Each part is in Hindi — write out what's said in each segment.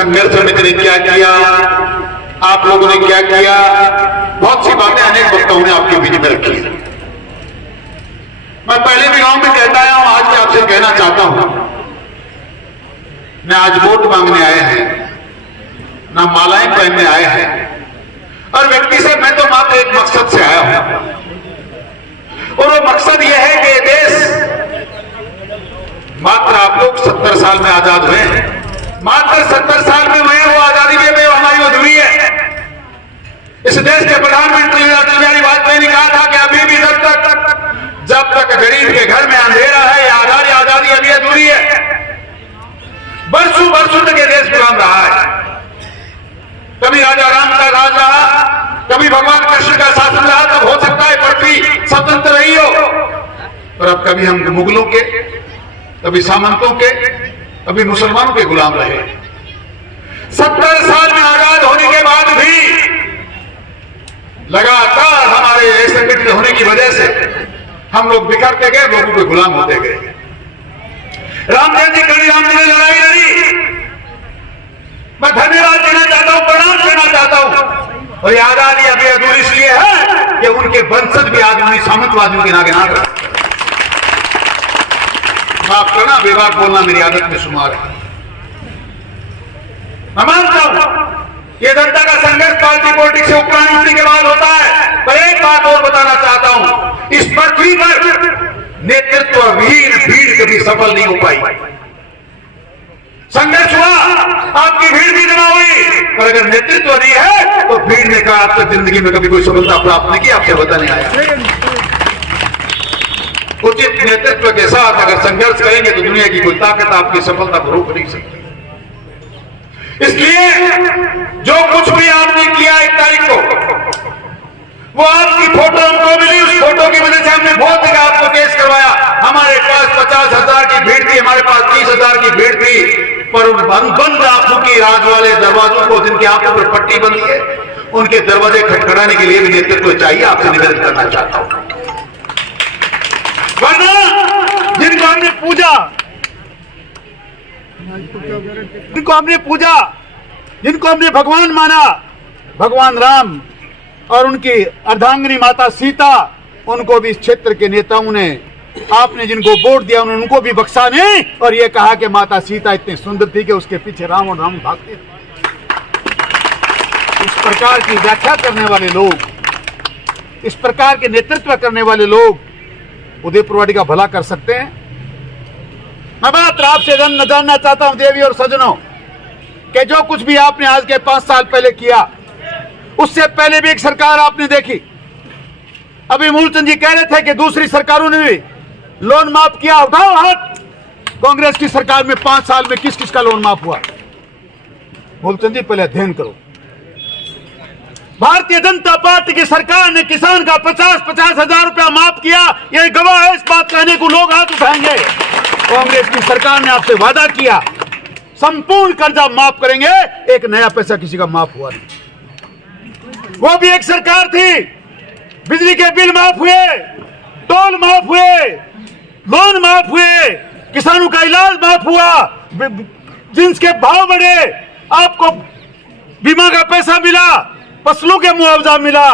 संघर्ष समिति ने क्या किया, आप लोगों ने क्या किया, बहुत सी बातें अनेक वक्ताओं ने आपके बीच में रखी है। मैं पहले भी गांव में कहता आया हूं, आज भी आपसे कहना चाहता हूं, न आज वोट मांगने आए हैं, न मालाएं पहनने आए हैं, और व्यक्ति से मैं तो मात्र एक मकसद से आया हूं, और वो मकसद यह है कि देश मात्र आप लोग 70 साल में आजाद हुए हैं, मात्र 70 साल में हुए, वो आजादी में हमारी अधूरी है। इस देश के प्रधानमंत्री अटल बिहारी वाजपेयी ने कहा था कि अभी भी जब तक गरीब के घर में अंधेरा है, आजादी अभी अधूरी है। बरसों तक ये देश गुलाम रहा है, कभी राजा राम का राज रहा, कभी भगवान कृष्ण का शासन रहा, तब हो सकता है पृथ्वी स्वतंत्र रही हो, और अब कभी हम मुगलों के, कभी सामंतों के, कभी मुसलमानों के गुलाम रहे। 70 साल में आजाद होने के बाद भी लगातार हमारे असंगठित होने की वजह से हम लोग बिखरते गए, लोगों के गुलाम होते गए। रामचंद्र जी कड़ी राम जी ने लड़ाई लड़ी, मैं धन्यवाद देना चाहता हूं, प्रणाम करना चाहता हूं, और ये आजादी अभी अधूरी इसलिए है कि उनके वंशज भी आज उन्हीं सामंतवादियों के नागे नाग रहे। माफ करना, विवाद बोलना मेरी आदत में शुमार है। मैं मानता हूं ये जनता का संघर्ष पार्टी पॉलिटिक्स से उपक्रांति के बाद होता है, पर एक बात और बताना चाहता हूं, इस पृथ्वी पर नेतृत्वहीन भीड़ कभी सफल नहीं हो पाई। संघर्ष हुआ, आपकी भीड़ भी जमा हुई, पर अगर नेतृत्व नहीं है तो भीड़ ने कहा आप तक जिंदगी में कभी कोई सफलता प्राप्त नहीं की, आपसे पता नहीं आया। उचित नेतृत्व के साथ अगर संघर्ष करेंगे तो दुनिया की कोई ताकत आपकी सफलता को रोक नहीं सकती। इसलिए जो कुछ भी आपने किया 1 तारीख को, वो आपकी फोटो हमको मिली, उस फोटो की वजह से हमने बहुत जगह आपको केस करवाया। हमारे पास 50,000 की भीड़ थी, हमारे पास 30,000 की भीड़ थी, पर उन बंद आंखों की राज वाले दरवाजों को, जिनकी आंखों पर पट्टी बंदी है, उनके दरवाजे खटखटाने के लिए भी नेतृत्व चाहिए। आपसे निवेदन करना चाहता हूं, वरना जिनको हमने पूजा, जिनको हमने भगवान माना, भगवान राम और उनकी अर्धांगिनी माता सीता, उनको भी इस क्षेत्र के नेताओं ने, आपने जिनको वोट दिया उन्होंने उनको भी बख्शा नहीं, और ये कहा कि माता सीता इतनी सुंदर थी कि उसके पीछे राम और राम भागते थे। इस प्रकार की व्याख्या करने वाले लोग, इस प्रकार के नेतृत्व करने वाले लोग उदयपुरवाड़ी का भला कर सकते हैं? मैं मात्र आपसे जानना चाहता हूं देवी और सज्जनों, कि जो कुछ भी आपने आज के 5 साल पहले किया, उससे पहले भी एक सरकार आपने देखी। अभी मूलचंद जी कह रहे थे कि दूसरी सरकारों ने भी लोन माफ किया। उठाओ हाथ, कांग्रेस की सरकार में 5 साल में किस किस का लोन माफ हुआ? मूलचंद जी पहले अध्ययन करो। भारतीय जनता पार्टी की सरकार ने किसान का 50-50 हजार रुपया माफ किया, यह गवाह है। इस बात कहने को लोग हाथ उठाएंगे। कांग्रेस की सरकार ने आपसे वादा किया संपूर्ण कर्जा माफ करेंगे, एक नया पैसा किसी का माफ हुआ नहीं। वो भी एक सरकार थी, बिजली के बिल माफ हुए, टोल माफ हुए, लोन माफ हुए, किसानों का इलाज माफ हुआ, जिन्स के भाव बढ़े, आपको बीमा का पैसा मिला, फसलों के मुआवजा मिला,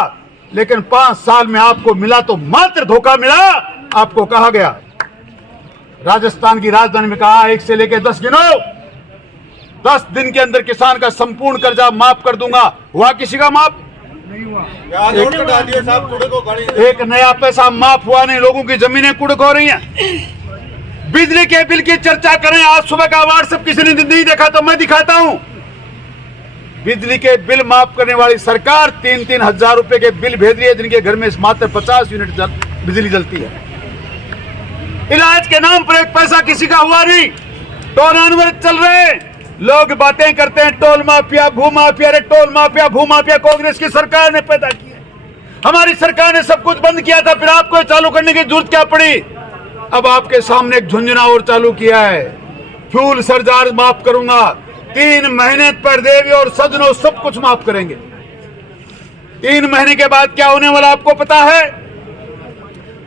लेकिन 5 साल में आपको मिला तो मात्र धोखा मिला। आपको कहा गया, राजस्थान की राजधानी में कहा 1 से लेकर 10 गिनो, 10 दिन के अंदर किसान का संपूर्ण कर्जा माफ कर दूंगा। हुआ किसी का माफ नहीं हुआ। एक नया पैसा माफ हुआ नहीं। लोगों की जमीनें कुड़क हो रही हैं। बिजली के बिल की चर्चा करें, आज सुबह का व्हाट्सएप किसी ने नहीं देखा तो मैं दिखाता हूं। बिजली के बिल माफ करने वाली सरकार 3-3 हजार रुपए के बिल भेज रही है, जिनके घर में मात्र 50 यूनिट बिजली जलती है। इलाज के नाम पर एक पैसा किसी का हुआ नहीं। टोल अनवरत चल रहे हैं, लोग बातें करते हैं टोल माफिया, भू माफिया। अरे टोल माफिया, भू माफिया कांग्रेस की सरकार ने पैदा किया। हमारी सरकार ने सब कुछ बंद किया था, फिर आपको चालू करने की जरूरत क्या पड़ी? अब आपके सामने एक झुंझुना और चालू किया है, फ्यूल सरचार्ज माफ करूंगा। 3 महीने पर देवी और सज्जनों सब कुछ माफ करेंगे। 3 महीने के बाद क्या होने वाला आपको पता है?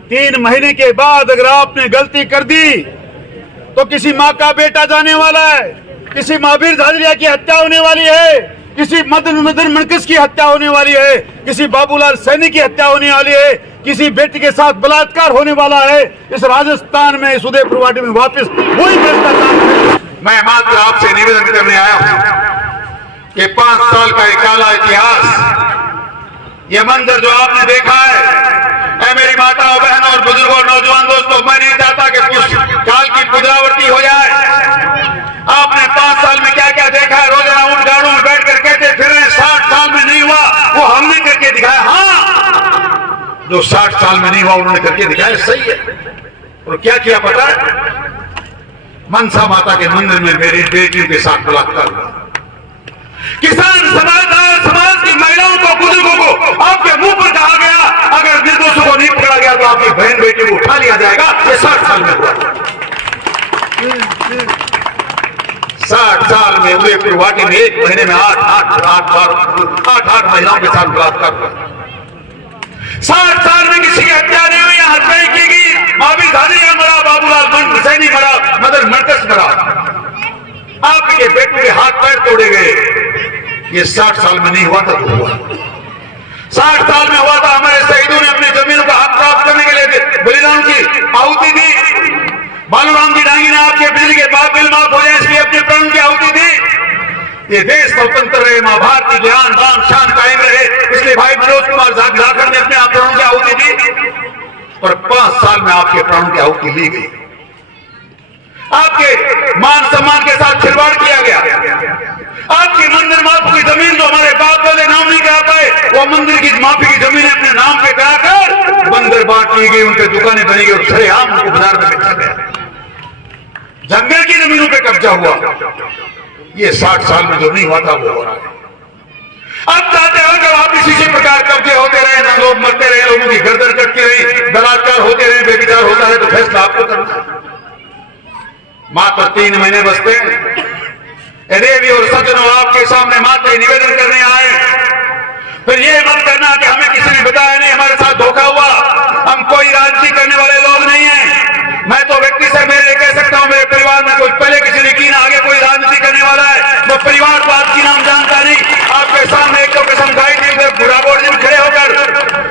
3 महीने के बाद अगर आपने गलती कर दी तो किसी माँ का बेटा जाने वाला है, किसी महावीर झाझरिया की हत्या होने वाली है, किसी मदन मनकस की हत्या होने वाली है, किसी बाबूलाल सैनी की हत्या होने वाली है, किसी बेटी के साथ बलात्कार होने वाला है। इस राजस्थान में, इस उदयपुर वाटी में वापस वही भ्रष्टाचार। मैं मात्र आपसे निवेदन करने आया हूं कि 5 साल का एक काला इतिहास, ये मंजर जो आपने देखा है, मेरी माता बहन और बुजुर्गों और नौजवान दोस्तों, मैं नहीं चाहता कि काल की पुनरावृत्ति हो जाए। आपने 5 साल में क्या क्या देखा है? रोजाना ऊंट गाड़ों में बैठ कर कहते फिर 60 साल में नहीं हुआ, वो हमने करके दिखाया। हाँ, जो 60 साल में नहीं हुआ उन्होंने करके दिखाया, सही है। और क्या किया पता है? मनसा माता के मंदिर में मेरी बेटियों के साथ बलात्कार हुआ। किसान समाज की महिलाओं को, बुजुर्गों को आपके मुंह पर कहा गया अगर निर्दोषों को नहीं पकड़ा गया तो आपकी बहन बेटी को उठा लिया जाएगा। ये 60 साल में हुआ। 60 साल में उदयपुर वाटी में 1 महीने में 8 महिलाओं के साथ बलात्कार हुआ। 60 साल में किसी की हत्या नहीं हुई, हत्या ही की गई। महावीर झाझरिया मरा, बाबूलाल सैनी मरा, मदन मनकस मरा, आपके बेटों के हाथ पैर तोड़े गए। ये 60 साल में नहीं हुआ था तो हुआ। 60 साल में हुआ था। हमारे शहीदों ने अपनी जमीनों का हक प्राप्त करने के लिए बलिदान की आहुति दी। बालूराम जी डांगी ने आपके बिजली के बाद बिल माफ हो जाए इसलिए अपने प्राण की आहुति दी। ये देश स्वतंत्र रहे, मां भारत की ज्ञान दान शान कायम रहे, इसलिए भाई मनोज कुमार जाखड़ ने अपने आप प्राणों की आहुति दी। और 5 साल में आपके प्राणों की आहुति ली गई। आपके मान सम्मान के साथ खिलवाड़ किया गया। आपकी मंदिर माफी की जमीन जो हमारे बाप दादे नाम नहीं करा पाए, वो मंदिर की माफी की जमीन अपने नाम पे कराकर मंदिर बांट ली गई, उनके दुकानें बनी गई और सरेआम उनको बाजार में बेचा गया। जंगल की जमीनों पे कब्जा हुआ। ये 60 साल में जो नहीं हुआ था वो हो रहा है। अब चाहते हो कि आप इसी प्रकार कब्जे होते रहे, ना लोग मरते रहे, लोगों की गर्दन कटती रही, बलात्कार होते रहे, बेविचार होता है, तो फैसला आपको करना है। मात्र 3 महीने बचते हैं। देवी और सज्जनों, आपके सामने मात्र निवेदन करने आए। फिर ये मत करना कि हमें किसी ने बताया नहीं, हमारे साथ धोखा हुआ। हम कोई राजनीति करने वाले लोग नहीं हैं। मैं तो व्यक्ति से मेरे कह सकता हूं, मेरे परिवार में कोई पहले किसी ने की ना आगे कोई राजनीति करने वाला है। वो परिवार को आपकी नाम जानता नहीं। आपके सामने एक तो कसम खाई थी, गुड़ागोड़ दिन खड़े होकर,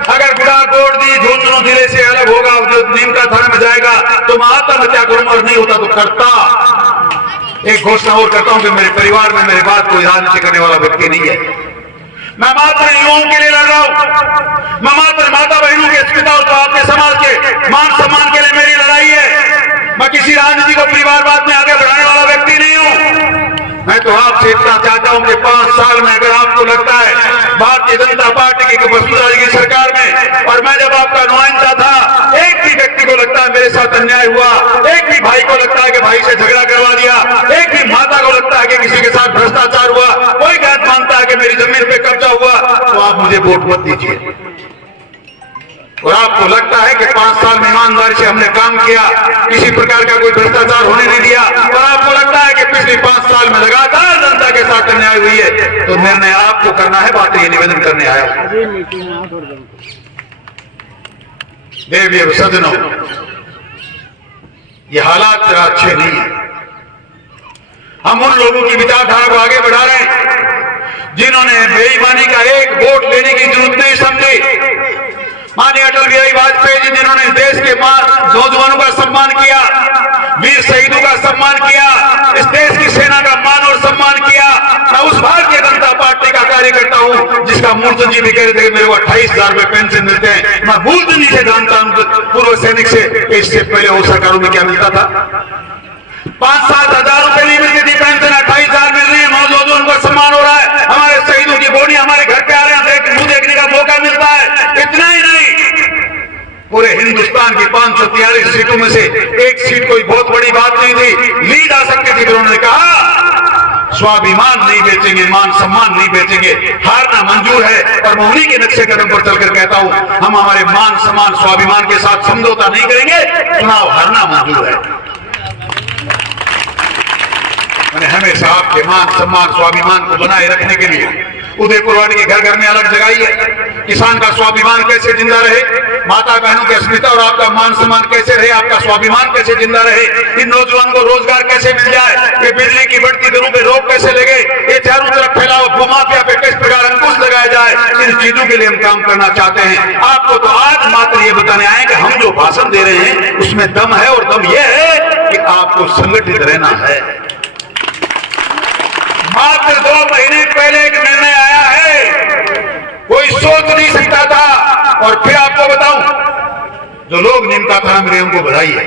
अगर गुड़ागोड़ दी झुंझुनू जिले से अलग होगा, जो नीम का थाना में जाएगा तो मैं आत्महत्या करूंगा, और नहीं होता तो करता। एक घोषणा और करता हूं कि मेरे परिवार में मेरे बाद कोई राजनीति करने वाला व्यक्ति नहीं है। मैं मात्र युवाओं के लिए लड़ रहा हूं। मैं मात्र माता बहनों के पिता और आपके समाज के मान सम्मान के लिए मेरी लड़ाई है। मैं किसी राजनीति को परिवारवाद में आगे बढ़ाने वाला व्यक्ति नहीं हूं। मैं तो आपसे इतना चाहता हूं कि 5 साल में अगर आपको लगता है भारतीय जनता पार्टी की वसुंधरा जी की सरकार में, और मैं जब आपका नुमाइंदा था, एक भी व्यक्ति को लगता है मेरे साथ अन्याय हुआ, एक भी भाई को लगता है कि भाई से झगड़ा करवा दिया, एक भी माता को लगता है कि किसी के साथ भ्रष्टाचार हुआ, कोई बात मानता है कि मेरी जमीन पे कब्जा हुआ, तो आप मुझे वोट मत दीजिए। और आपको लगता है कि 5 साल में ईमानदारी से हमने काम किया, किसी प्रकार का कोई भ्रष्टाचार होने नहीं दिया, और आपको लगता है कि पिछले 5 साल में लगातार जनता के साथ अन्याय हुई है, तो निर्णय आपको करना है। बात ये निवेदन करने आया देवी और सज्जनों, ये हालात जरा अच्छे नहीं है। हम उन लोगों की विचारधारा को आगे बढ़ा रहे हैं जिन्होंने बेईमानी का एक वोट लेने की जरूरत नहीं समझी। माननीय अटल बिहारी वाजपेयी जी, जिन्होंने देश के नौजवानों का सम्मान किया, वीर शहीदों का सम्मान किया, इस देश की सेना का मान और सम्मान किया। मैं उस भारतीय जनता पार्टी का कार्यकर्ता हूं जिसका मूर्तन जी भी कह रहे थे कि मेरे को 28,000 रुपए पेंशन मिलते हैं। मैं मूर्तन जी से जानता हूं पूर्व सैनिक से, इससे पहले हो सरकारों में क्या मिलता था? 5-7 हजार रुपए नहीं मिलती थी पेंशन, 28,000 मिल रही है। नौजवानों को सम्मान हो रहा है, हमारे शहीदों की बॉडी हमारे घर पे आ रहे हैं, मुंह देखने का मौका मिलता है। इतना ही नहीं, पूरे हिंदुस्तान की 543 सीटों में से एक सीट कोई बहुत बड़ी बात नहीं थी, लीड आ सकती थी। फिर उन्होंने कहा स्वाभिमान नहीं बेचेंगे, मान सम्मान नहीं बेचेंगे, हारना मंजूर है। और मैं उन्हीं के नक्शे कदम पर चलकर कहता हूं, हम हमारे मान सम्मान स्वाभिमान के साथ समझौता नहीं करेंगे, चुनाव हारना मंजूर है। मैंने हमेशा आपके मान सम्मान स्वाभिमान को बनाए रखने के लिए उदयपुरवाड़ी के घर घर में अलग जगाई है। किसान का स्वाभिमान कैसे जिंदा रहे, माता बहनों की अस्मिता और आपका मान सम्मान कैसे रहे, आपका स्वाभिमान कैसे जिंदा रहे, इन नौजवान को रोजगार कैसे मिल जाए, ये बिजली की बढ़ती दरों पे रोक कैसे लगे, ये चारों तरफ फैला हुआ भूमाफिया पे किस प्रकार अंकुश लगाया जाए, इन चीजों के लिए हम काम करना चाहते हैं। आपको तो आज मात्र ये बताने आए कि हम जो भाषण दे रहे हैं उसमें दम है, और दम यह है कि आपको संगठित रहना है। मात्र 2 महीने पहले एक निर्णय आया है, कोई सोच नहीं सकता था। और फिर आपको बताऊं, जो लोग नीम का थाना मिले उनको बधाई है।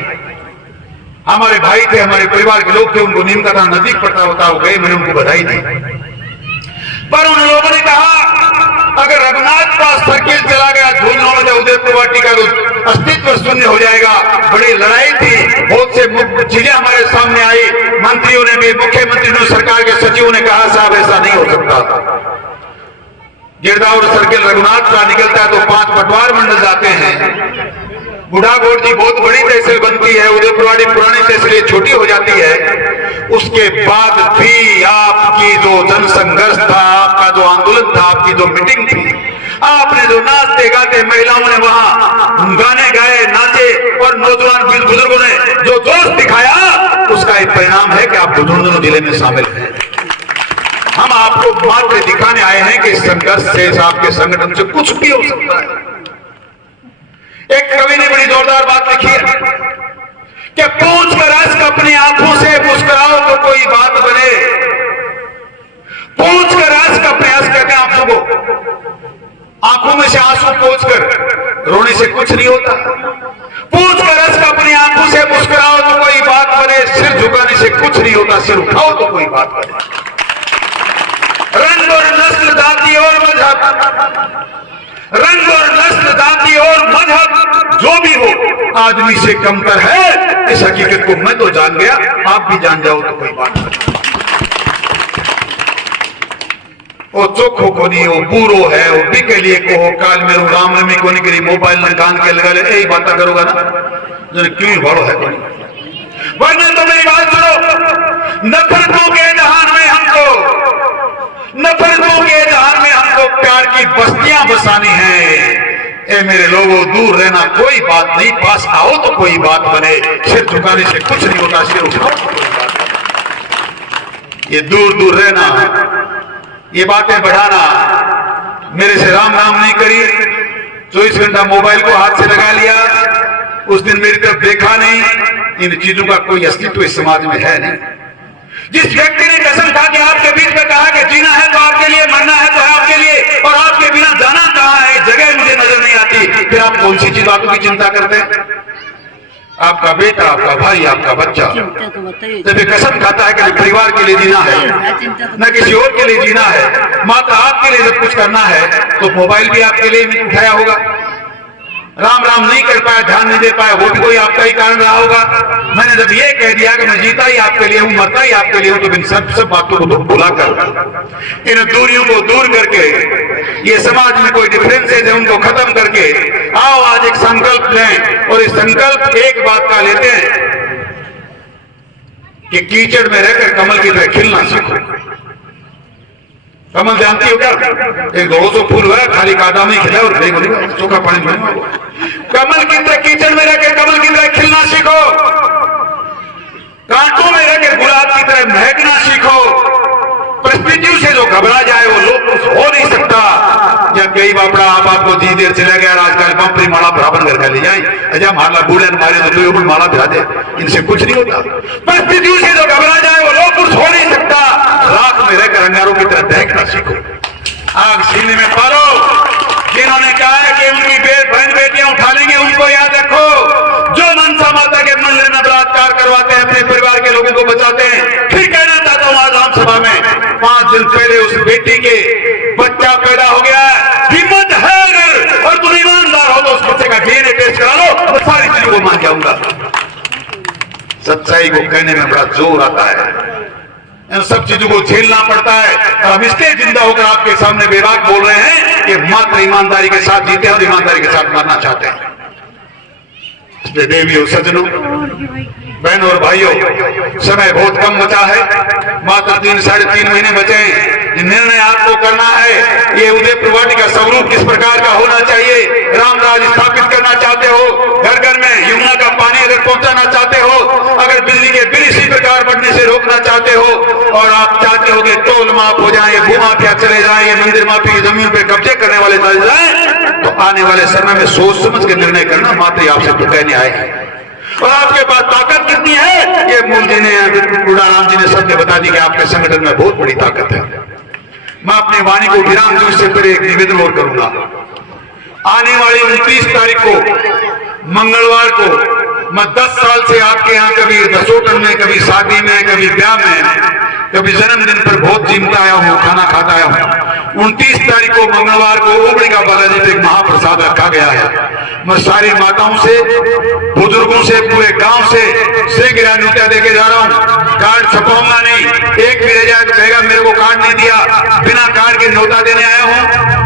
हमारे भाई थे, हमारे परिवार के लोग थे, उनको नीम का थाना नजदीक पड़ता होता हो गए, मैंने उनको बधाई दी। पर उन लोगों ने कहा अगर रघुनाथ का सर्किल चला गया, झूलना हो जाए, उदयपुरवाटी का तो अस्तित्व शून्य हो जाएगा। बड़ी लड़ाई थी, बहुत से चीजें हमारे सामने आई, मंत्रियों ने भी, मुख्यमंत्री ने, सरकार के सचिवों ने कहा साहब ऐसा नहीं हो सकता। गिरदावर सर्किल रघुनाथ का निकलता है तो 5 पटवार मंडल जाते हैं। बुढ़ागोड़ जी बहुत बड़ी तहसील बनती है, उदयपुरवाड़ी पुरानी तहसील छोटी हो जाती है। उसके बाद भी आपकी जो जनसंघर्ष था, आपका जो आंदोलन था, आपकी जो मीटिंग थी, आपने जो नाचते गाते महिलाओं ने वहां गाने गाए, नाचे, और नौजवान बुजुर्गों ने जो जोश दिखाया, उसका एक परिणाम है कि आप झुंझुनू जिले में शामिल हैं। हम आपको मात्र दिखाने आए हैं कि संघर्ष से, आपके संगठन से कुछ भी हो सकता है। एक कवि ने बड़ी जोरदार बात लिखी है कि पूछ कर रस अपनी आंखों से मुस्कुराओ तो कोई बात बने। पूछ कर रस अपने हंस कहते हैं आंखों को, आंखों में से आंसू पोंछ कर रोने से कुछ नहीं होता। पूछ कर रस अपनी आंखों से मुस्कुराओ तो कोई बात बने, सिर झुकाने से कुछ नहीं होता, सिर उठाओ तो कोई बात बने। रंग और नस्ल, जाति और मजहब, रंग और नस्ल, जाति और मजहब जो भी हो आदमी से कमतर है, इस हकीकत को मैं तो जान गया, आप भी जान जाओ तो कोई बात नहीं। वो चोखो को नहीं, वो पूरो है, वो बिके लिए को हो, काल मेरू रामनवमी को नहीं करी, मोबाइल में कान के लगा ले, यही बात करोगा ना, जो क्यों बड़ो है कोई। वरना तो मेरी बात सुनो, नफरतों के जहान में हमको, नफरतों के जहान में हमको प्यार की बस्तियां बसानी है। ए मेरे लोगों, दूर रहना कोई बात नहीं, पास आओ तो कोई बात बने। सिर झुकाने से कुछ नहीं होता, सिर उठाओ तो कोई बात बने। ये दूर दूर रहना, ये बातें बढ़ाना, मेरे से राम नाम नहीं करी, 24 घंटा मोबाइल को हाथ से लगा लिया, उस दिन मेरी तरफ देखा नहीं, इन चीजों का कोई अस्तित्व इस समाज में है नहीं। जिस व्यक्ति ने कसम खा के आपके बीच में कहा कि जीना है तो आपके लिए, मरना है तो है आपके लिए, और आपके बिना जाना कहाँ है, जगह मुझे नजर नहीं आती, फिर आप कौन सी चीज बातों की चिंता करते हैं? आपका बेटा, आपका भाई, आपका बच्चा जब ये कसम खाता है कि न परिवार के लिए जीना है, न किसी और के लिए जीना है, मात्र आपके लिए जब कुछ करना है, तो मोबाइल भी आपके लिए उठाया होगा। राम राम नहीं कर पाया, ध्यान नहीं दे पाया, वो भी कोई आपका ही कारण रहा होगा। मैंने जब ये कह दिया कि मैं जीता ही आपके लिए हूं, मरता ही आपके लिए हूं, तो इन सब बातों को भुलाकर, इन दूरियों को दूर करके, ये समाज में कोई डिफरेंसेज है उनको खत्म करके आओ आज एक संकल्प लें। और इस संकल्प एक बात का लेते हैं कि कीचड़ में रहकर कमल की तरह खिलना सीखो। कमल जानती हो क्या? एक 200 फूल हुआ, खाली कादा में खिला और चोखा पानी में। कमल की तरह कीचड़ में रहकर कमल की तरह खिलना सीखो, कांटों में रहकर गुलाब की तरह महकना सीखो। परिस्थितियों से जो घबरा जाए वो लोग हो नहीं सकता। या कई बापड़ा आप आपको जी देर चला गया, राजकाल पंपरी माला बराबर घर का ले जाए, अजा माला बूढ़े मारे तो माला भिरा दे, इनसे कुछ नहीं होता। परिस्थितियों से जो घबरा जाए वो लोग कुछ हो नहीं सकता। रात में रहकर अंगारों की तरह दहकना सीखो, आग सीने में पालो। जिन्होंने कहा है कि उनकी बहन बेटियां उठा लेंगे, उनको याद रखो। जो मनसा माता के मंदिर में बलात्कार करवाते हैं, अपने परिवार के लोगों को बचाते हैं। फिर कहना चाहता हूं आज आमसभा में, 5 दिन पहले उस बेटी के बच्चा पैदा हो गया है, हिम्मत है अगर और तुम ईमानदार हो तो उस बच्चे का डीएनए टेस्ट करा लो, तो सारी चीजों को मान जाऊंगा। सच्चाई को कहने में बड़ा जोर आता है, इन सब चीजों को झेलना पड़ता है। और हम इसलिए जिंदा होकर आपके सामने बेबाक बोल रहे हैं कि मात्र ईमानदारी के साथ जीते हैं और ईमानदारी के साथ मरना चाहते हैं। इसलिए देवी और सज्जनों, बहनों और भाइयों, समय बहुत कम बचा है, मात्र 3-3.5 महीने बचे हैं। निर्णय आपको करना है, ये उदयपुर वाटिका स्वरूप किस प्रकार का होना चाहिए। रामराज स्थापित करना चाहते हो, घर घर में यमुना का पानी अगर पहुंचाना चाहते हो, अगर बिजली के बिल इसी प्रकार बढ़ने से रोकना चाहते हो, और आप चाहते हो कि टोल माफ हो जाए, भूमाफिया चले जाए, ये मंदिर माफी की जमीन पे कब्जे करने वाले चले जाए, तो आने वाले समय में सोच समझ के निर्णय करना मात्र आपसे तो कहने आए हैं। और आपके पास ताकत कितनी है, ये मूल जी ने, उड़ाराम जी ने सबने बता दी कि आपके संगठन में बहुत बड़ी ताकत है। मैं अपनी वाणी को विराम दूं इससे पहले एक निवेदन और करूंगा। आने वाली 29 तारीख को मंगलवार को मैं 10 साल से आपके यहाँ कभी दसोटन में, कभी शादी में, कभी ब्याह में, कभी जन्मदिन पर बहुत जीमता आया हूँ, खाना खाता आया हूँ। 29 तारीख को मंगलवार को उबड़ी का बालाजी पे एक महाप्रसाद रखा गया है। मैं सारी माताओं से, बुजुर्गों से, पूरे गांव से गिरा न्योता देके जा रहा हूँ। कार्ड छपाऊंगा नहीं, एक भी रह जाए तो कहेगा मेरे को कार्ड नहीं दिया, बिना कार्ड के न्योता देने आया हूँ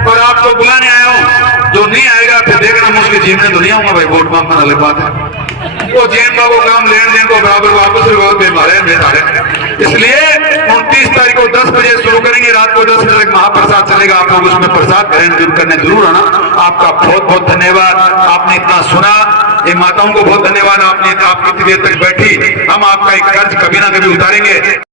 और आपको बुलाने आया हूँ। जो नहीं आएगा फिर देखना मैं उसके जीवन में तो नहीं आऊंगा भाई, वोट मांगना अलग बात है। वो जेन बाबू काम लेन देन को बराबर वापस मारे। इसलिए 29 तारीख को 10 बजे शुरू करेंगे, रात को 10 बजे तक महाप्रसाद चलेगा। आप लोग उसमें प्रसाद ग्रहण करने जरूर आना। आपका बहुत बहुत धन्यवाद, आपने इतना सुना। ये माताओं को बहुत धन्यवाद, आपने आपकी देर तक बैठी। हम आपका एक कर्ज कभी ना कभी उतारेंगे।